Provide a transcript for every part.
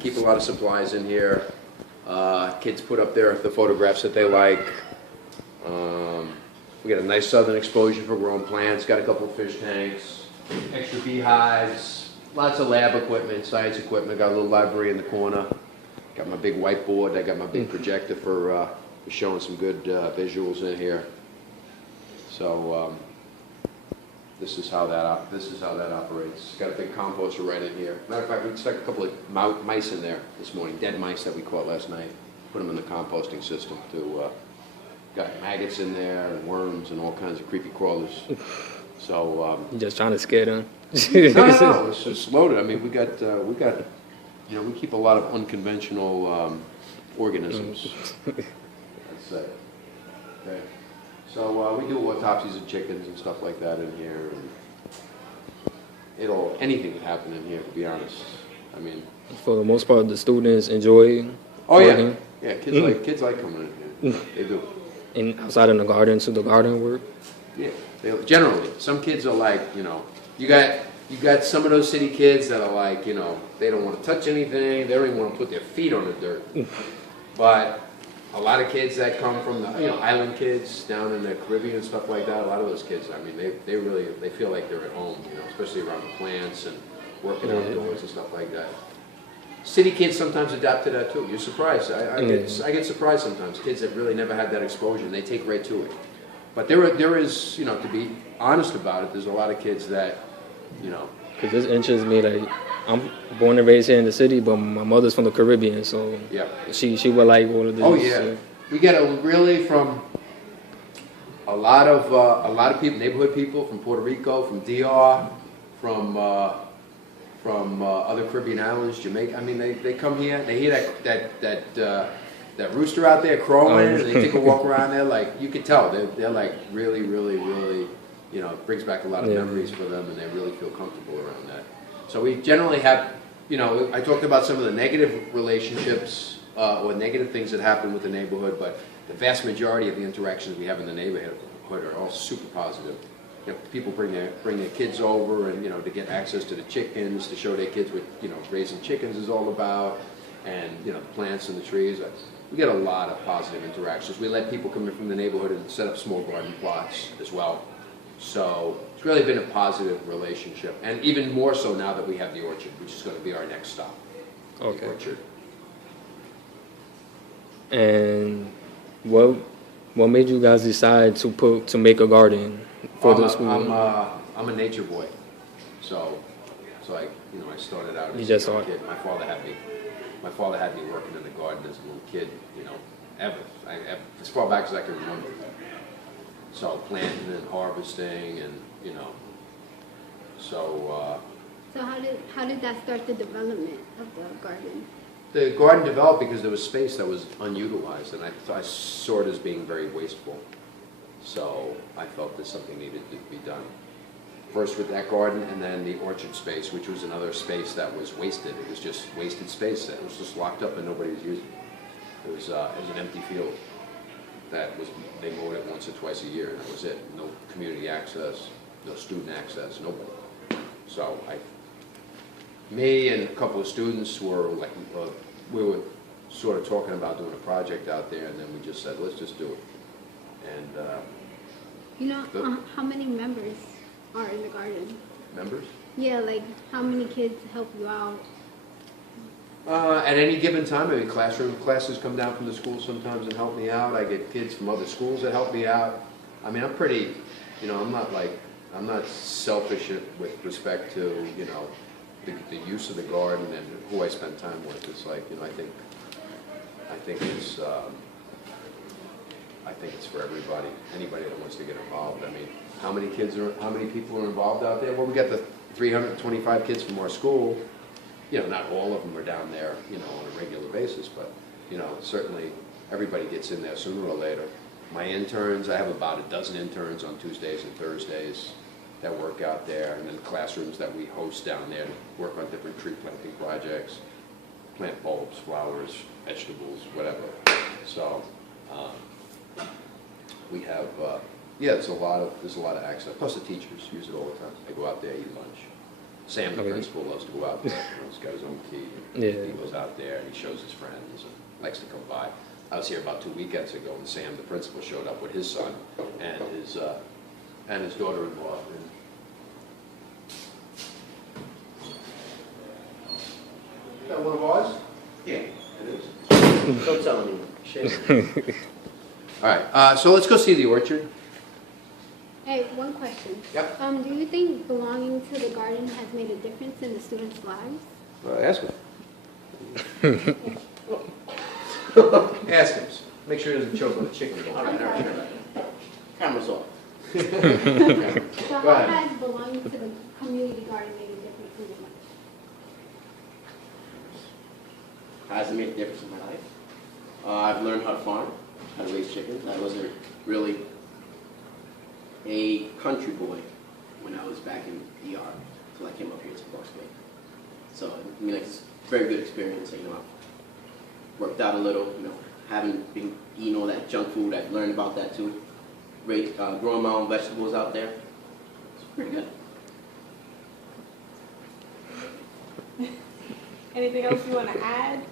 keep a lot of supplies in here. Kids put up the photographs that they like. We got a nice southern exposure for growing plants, got a couple of fish tanks, extra beehives, lots of lab equipment, science equipment, got a little library in the corner. Got my big whiteboard, I got my big projector for showing some good visuals in here. So this is how that operates. Got a big composter right in here. Matter of fact, we stuck a couple of mice in there this morning, dead mice that we caught last night. Put them in the composting system to got maggots in there and worms and all kinds of creepy crawlers. So you just trying to scare them? no, it's just loaded. I mean, we got we keep a lot of unconventional organisms. Let's say. Okay. So we do autopsies of chickens and stuff like that in here. And anything can happen in here, to be honest. I mean, for the most part, the students enjoy. Oh working. Yeah, kids like coming in here. They do. And outside in the garden, so the garden work. Yeah, generally, some kids are like, you got some of those city kids that are like, they don't want to touch anything, they don't even want to put their feet on the dirt. But a lot of kids that come from the, island kids down in the Caribbean and stuff like that, a lot of those kids, I mean, they feel like they're at home, especially around the plants and working outdoors and stuff like that. City kids sometimes adapt to that too. You're surprised. I get surprised sometimes. Kids that really never had that exposure, and they take right to it. But there is, to be honest about it, there's a lot of kids that, Because this interests me. Like, I'm born and raised here in the city, but my mother's from the Caribbean, so yeah, she would like all of this. Oh yeah, we get from a lot of people, neighborhood people from Puerto Rico, from DR, from other Caribbean islands, Jamaica. I mean, they come here, they hear that rooster out there crowing, and they take a walk around there. Like, you could tell they're like really, really, really, it brings back a lot of memories for them, and they really feel comfortable around that. So we generally have, I talked about some of the negative relationships or negative things that happen with the neighborhood, but the vast majority of the interactions we have in the neighborhood are all super positive. People bring their kids over, and to get access to the chickens, to show their kids what raising chickens is all about, and the plants and the trees. We get a lot of positive interactions. We let people come in from the neighborhood and set up small garden plots as well. So it's really been a positive relationship, and even more so now that we have the orchard, which is going to be our next stop. Okay. The orchard. And what made you guys decide to make a garden for the school? I'm a nature boy, so I started out as a kid. My father had me working in the garden as a little kid, as far back as I can remember. So planting and harvesting, and So how did that start the development of the garden? The garden developed because there was space that was unutilized, and I saw it as being very wasteful. So I felt that something needed to be done. First with that garden, and then the orchard space, which was another space that was wasted. It was just wasted space that was just locked up and nobody was using it. It was an empty field they mowed it once or twice a year, and that was it. No community access, no student access, nobody. So me and a couple of students were we were sort of talking about doing a project out there, and then we just said, let's just do it. And how many members are in the garden? Members? Yeah, like how many kids help you out? At any given time, classes come down from the school sometimes and help me out. I get kids from other schools that help me out. I mean, I'm pretty, I'm not selfish with respect to, the use of the garden and who I spend time with. It's like, I think it's for everybody, anybody that wants to get involved. I mean, how many people are involved out there? Well, we got the 325 kids from our school. Not all of them are down there, on a regular basis, but, certainly everybody gets in there sooner or later. My interns, I have about a dozen interns on Tuesdays and Thursdays that work out there, and then classrooms that we host down there to work on different tree planting projects, plant bulbs, flowers, vegetables, whatever. So we have, there's a lot of access. Plus the teachers use it all the time. They go out there, eat lunch. Sam, the Okay. principal, loves to go out there. You know, he's got his own key. Yeah. He goes out there and he shows his friends and likes to come by. I was here about 2 weekends ago, and Sam, the principal, showed up with his son and his daughter-in-law. And is that one of ours? Yeah, it is. Don't tell anyone. Shame. All right, so let's go see the orchard. Hey, one question. Yep. Do you think belonging to the garden has made a difference in the students' lives? Ask him. Ask him. Make sure he doesn't choke on the chicken. All right, all right, all right. Camera's off. So Go how ahead. has belonging to the community garden made a difference in your life? How has it made a difference in my life? I've learned how to farm, how to raise chickens. I wasn't really a country boy when I was back in DR until I came up here to Parksville. So, I mean, it's a very good experience. You know, I've worked out a little, you know, haven't been eating all that junk food. I've learned about that too. Growing my own vegetables out there. It's pretty good. Anything else you want to add?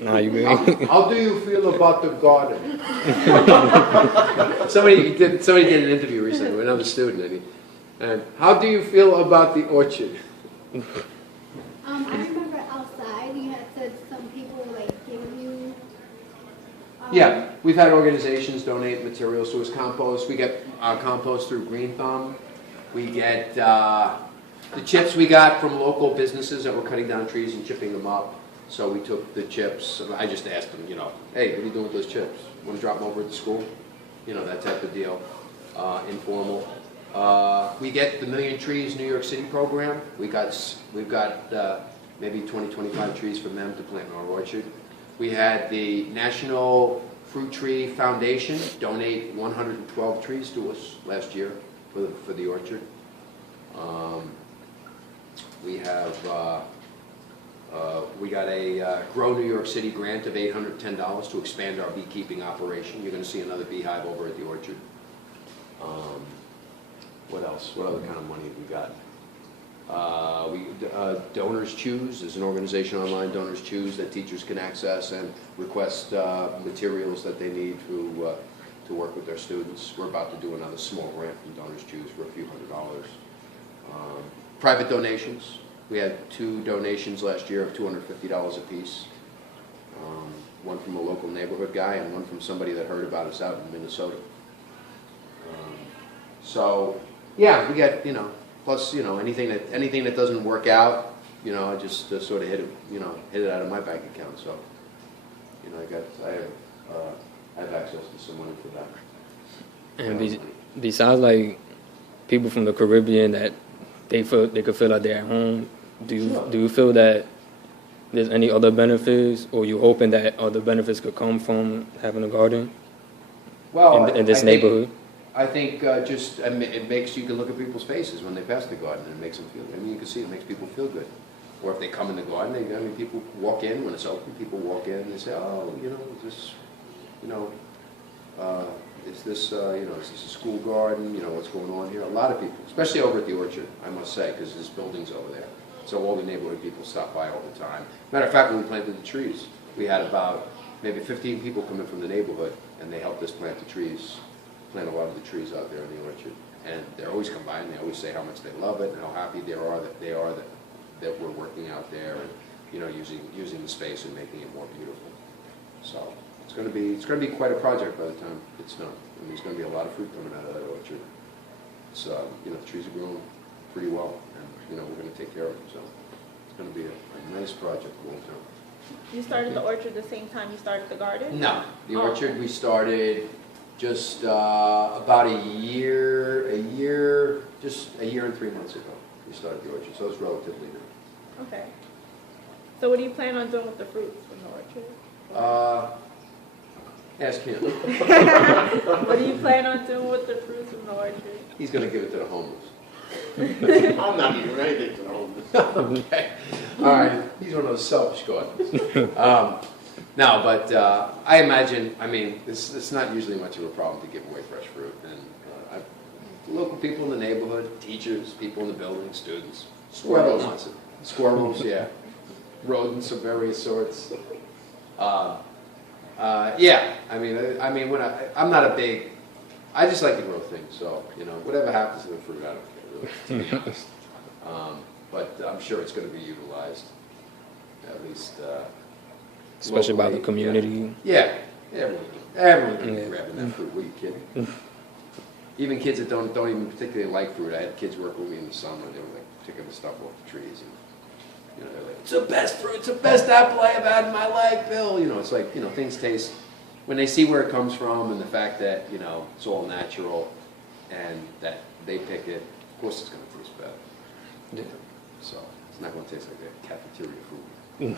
Nah, you good? How do you feel about the garden? somebody did an interview recently with another student, and how do you feel about the orchard? I remember outside you had said some people like giving you. Yeah, we've had organizations donate materials to us, compost. We get compost through Green Thumb. We get the chips we got from local businesses that were cutting down trees and chipping them up. So we took the chips. I just asked them, you know, hey, what are you doing with those chips? Want to drop them over at the school? You know, that type of deal. Informal. We get the Million Trees New York City program. We've got maybe 20, 25 trees from them to plant in our orchard. We had the National Fruit Tree Foundation donate 112 trees to us last year for the orchard. We got a Grow New York City grant of $810 to expand our beekeeping operation. You're going to see another beehive over at the orchard. What else? What other kind of money have we got? Donors Choose is an organization online, Donors Choose, that teachers can access and request materials that they need to work with their students. We're about to do another small grant from Donors Choose for a few $100s. Private donations. We had 2 donations last year of $250 apiece. One from a local neighborhood guy and one from somebody that heard about us out in Minnesota. So, yeah, we got, you know, plus, you know, anything that doesn't work out, you know, I just sort of hit it out of my bank account. So, you know, I have access to some money for that. And besides, like, people from the Caribbean that they could feel like they're at home, do you feel that there's any other benefits, or you hoping that other benefits could come from having a garden in this neighborhood? I think it makes, you can look at people's faces when they pass the garden, and it makes them feel, I mean, you can see it makes people feel good. Or if they come in the garden, people walk in when it's open, people walk in and they say, oh, you know, is this a school garden, you know, what's going on here? A lot of people, especially over at the orchard, I must say, because there's buildings over there. So all the neighborhood people stop by all the time. Matter of fact, when we planted the trees, we had about maybe 15 people come in from the neighborhood, and they helped us plant the trees, plant a lot of the trees out there in the orchard. And they always come by and they always say how much they love it and how happy they are that we're working out there and, you know, using the space and making it more beautiful. So it's going to be quite a project by the time it's done. I mean, there's going to be a lot of fruit coming out of that orchard. It's you know, the trees are growing pretty well, and you know, we're going to take care of them. So it's going to be a nice project long term. You started the orchard the same time you started the garden? No, the Oh. orchard we started just about a year and 3 months ago. We started the orchard, so it's relatively new. Okay. So what do you plan on doing with the fruits from the orchard? Ask him. What do you plan on doing with the fruits from the orchard? He's going to give it to the homeless. I'm not even anything to the homeless. Okay. All right. He's one of those selfish gardens. No, but I imagine, I mean, it's not usually much of a problem to give away fresh fruit. And local people in the neighborhood, teachers, people in the building, students, whoever wants it. Squirrels, yeah. Rodents of various sorts. Yeah, I mean, when I'm not a big, I just like to grow things, so, you know, whatever happens to the fruit, I don't care, really, to be honest. But I'm sure it's gonna be utilized, at least, Especially by the locally, community. Yeah, everyone's gonna be Yeah. grabbing that fruit, what are you kidding? Even kids that don't even particularly like fruit, I had kids work with me in the summer, they were like picking the stuff off the trees, and, you know, they're like, it's the best fruit, it's the best apple I have had in my life, Bill, you know, it's like, you know, things taste, when they see where it comes from and the fact that, you know, it's all natural and that they pick it, of course it's gonna taste better. Yeah. So, it's not gonna taste like a cafeteria food.